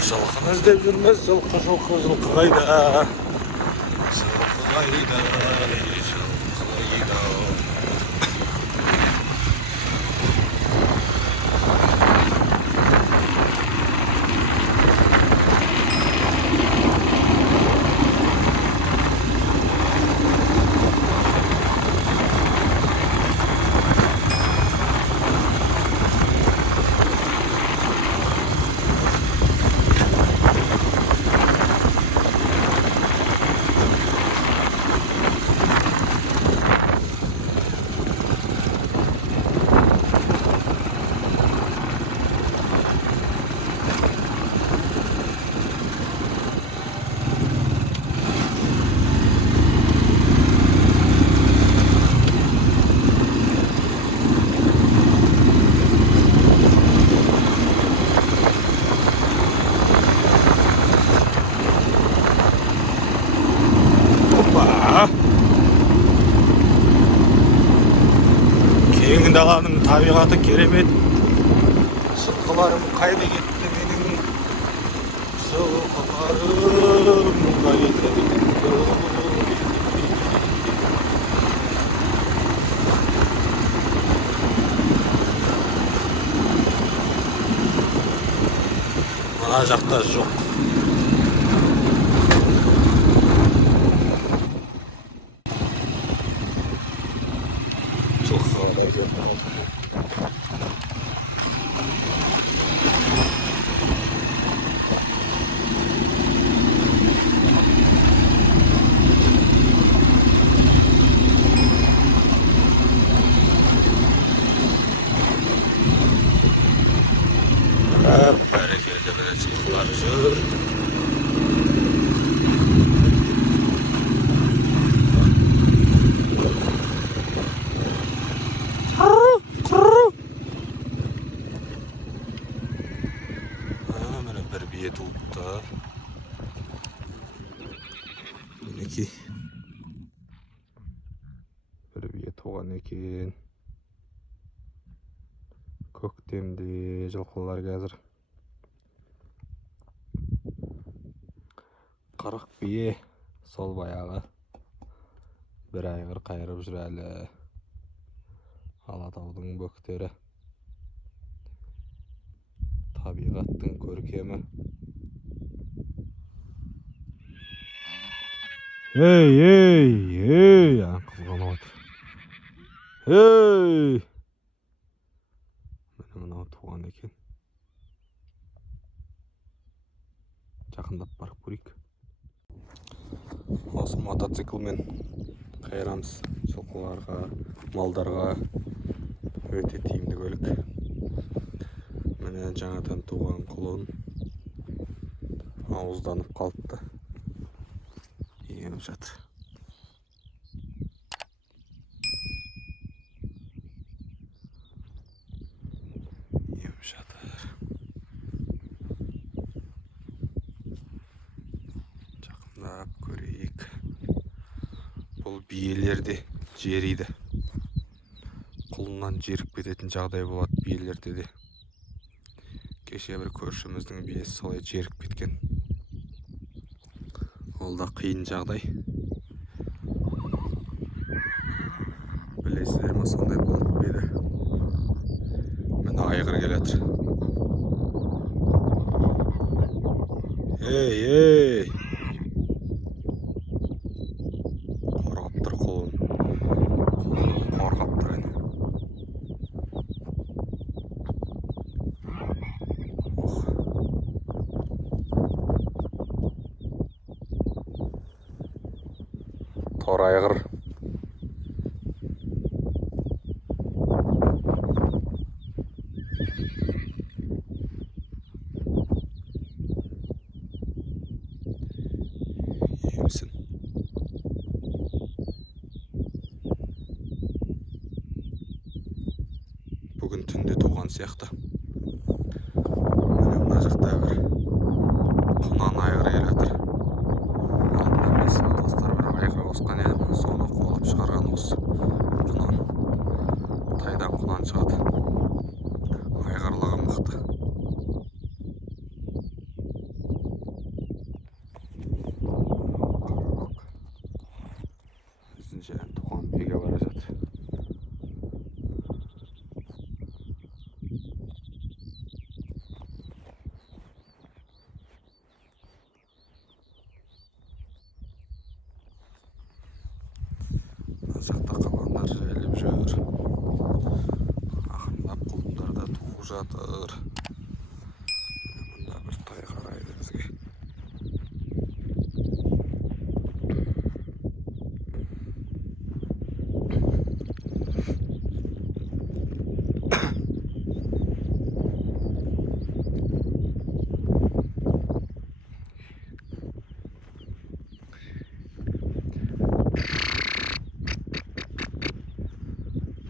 Жылқыны іздеп жүрміз, жылқы қайда? Жылқы қайда? Жылқы қайда? Кең даланың табиғаты керемет. Жылқыларым қайда кетті менің? Жылқыларым қайда кетті? Мына жақта жоқ. Bәрекелді бір жылқылар жүр. Міне бір бие туыпты. Мінекей. Бір бие туған екен. Көктемде жылқылар қазір 40 бие, сол баяғы бір айғыр қайырып жүр әлі. Алатаудың бөктері, табиғаттың көркемі. Ей, аңқылған отыр. Мынау туған екен. Жақындап барып көрейік. Осы мотоциклмен қайырамыз. Жылқыларға, малдарға өте тиімді көлік. Міне жаңадан туған құлын ауызданып қалыпты. Еміп жатыр. Жақындап көрейік. Бұл биелерде жериді. Құлыннан жеріп кететін жағдай болады биелерде де. Кеше бір көршіміздің биесі солай жеріп кеткен. Ол да қиын жағдай. Білесіздер ме, сондай болып беді. Міне айғыр келетір. Ей! Қорғап тұр құлын. Құлын қорғап тұр әне. Тор айғыр. Емсін. Бүгін түнде туған сияқты. Міне мына жақта бір құнан айғыр келатыр. Алдында месіп достар бір айғыр қосқан еді. Соны қуалап шығарған осы құнан. Тайдан құнан шығады. Айғырлығы мықты. жақта қалғандар жайылып жүр. Ақырындап құлындар да туып жатыр. Мында бір тай қарайды бізге.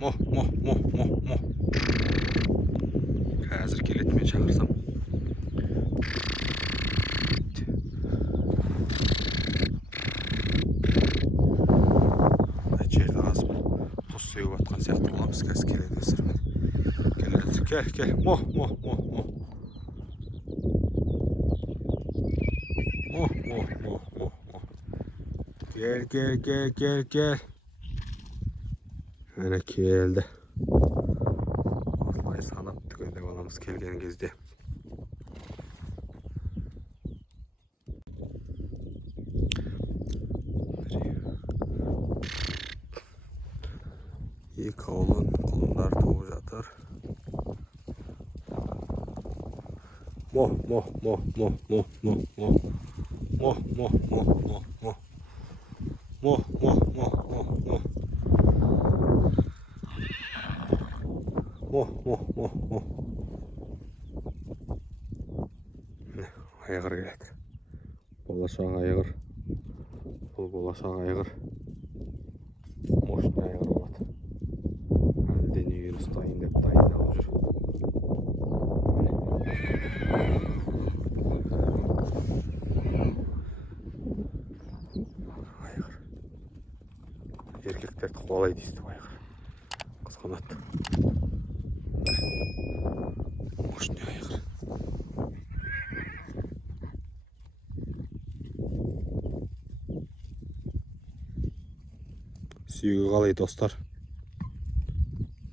Мо. Қазір келеді, мен шақырсам. Жерді қазып тұз сеуіп атқан сияқты боламыз. Қазір келеді өсірмеді. Кел. Мо. Кел. Әне келді. Осылай санап түгендеп аламыз келген кезде. Екі ауылын құлындар туып жатыр. Мо. Айғыр келеді. Болашақ айғыр. Бұл болашақ айғыр. Мощный айғыр болады. Әлден үйін ұстайын деп дайындалып жүр. Айғыр. Еркектерді қуалайды істі айғыр. Қызғанады. Мощный айғыр. Сүйегі қалай достар?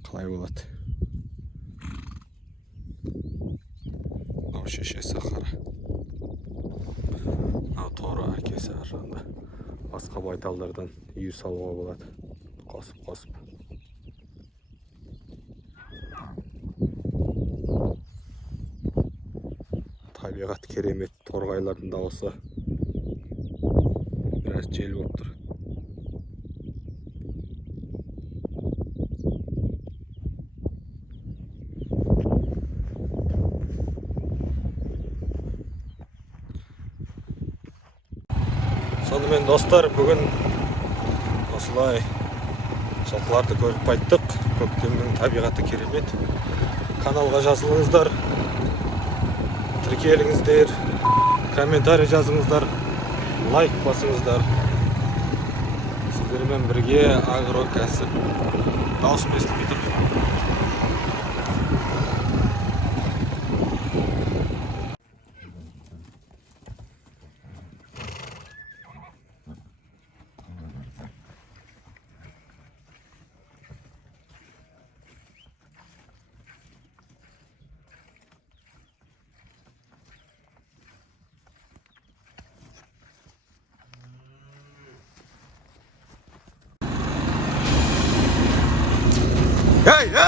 Қалай болады? Мынау шешесі қара. Мынау торы әкесі ар жағында. Басқа байталдардан үйір салуға болады. Қосып. Табиғат керемет, торғайлардың дауысы. Біраз жел болып тұр. Сонымен достар, бүгін осылай жылқыларды көріп қайттық. Көктемнің табиғаты керемет. Каналға жазылыңыздар, тіркеліңіздер, комментарий жазыңыздар, лайк басыңыздар. Сіздермен бірге агрокәсіп дауыс естілмей тұр. Hey!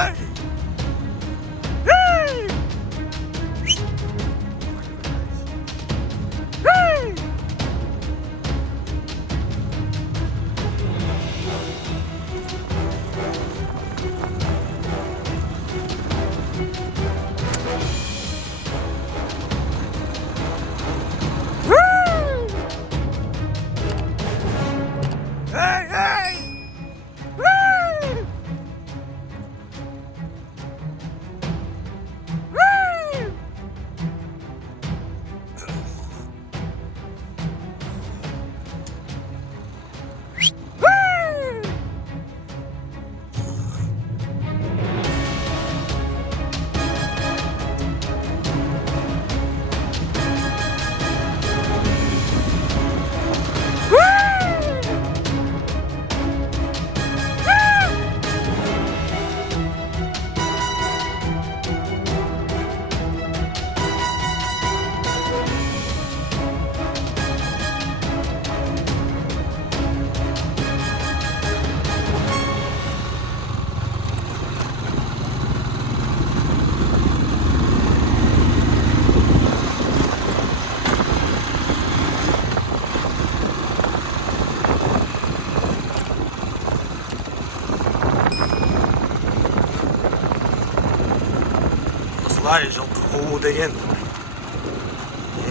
тай жылқы қуу деген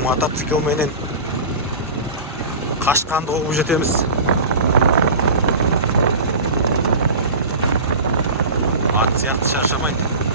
мотоциклменен қашқанды қуып жетеміз. Ат сияқты шаршамайды.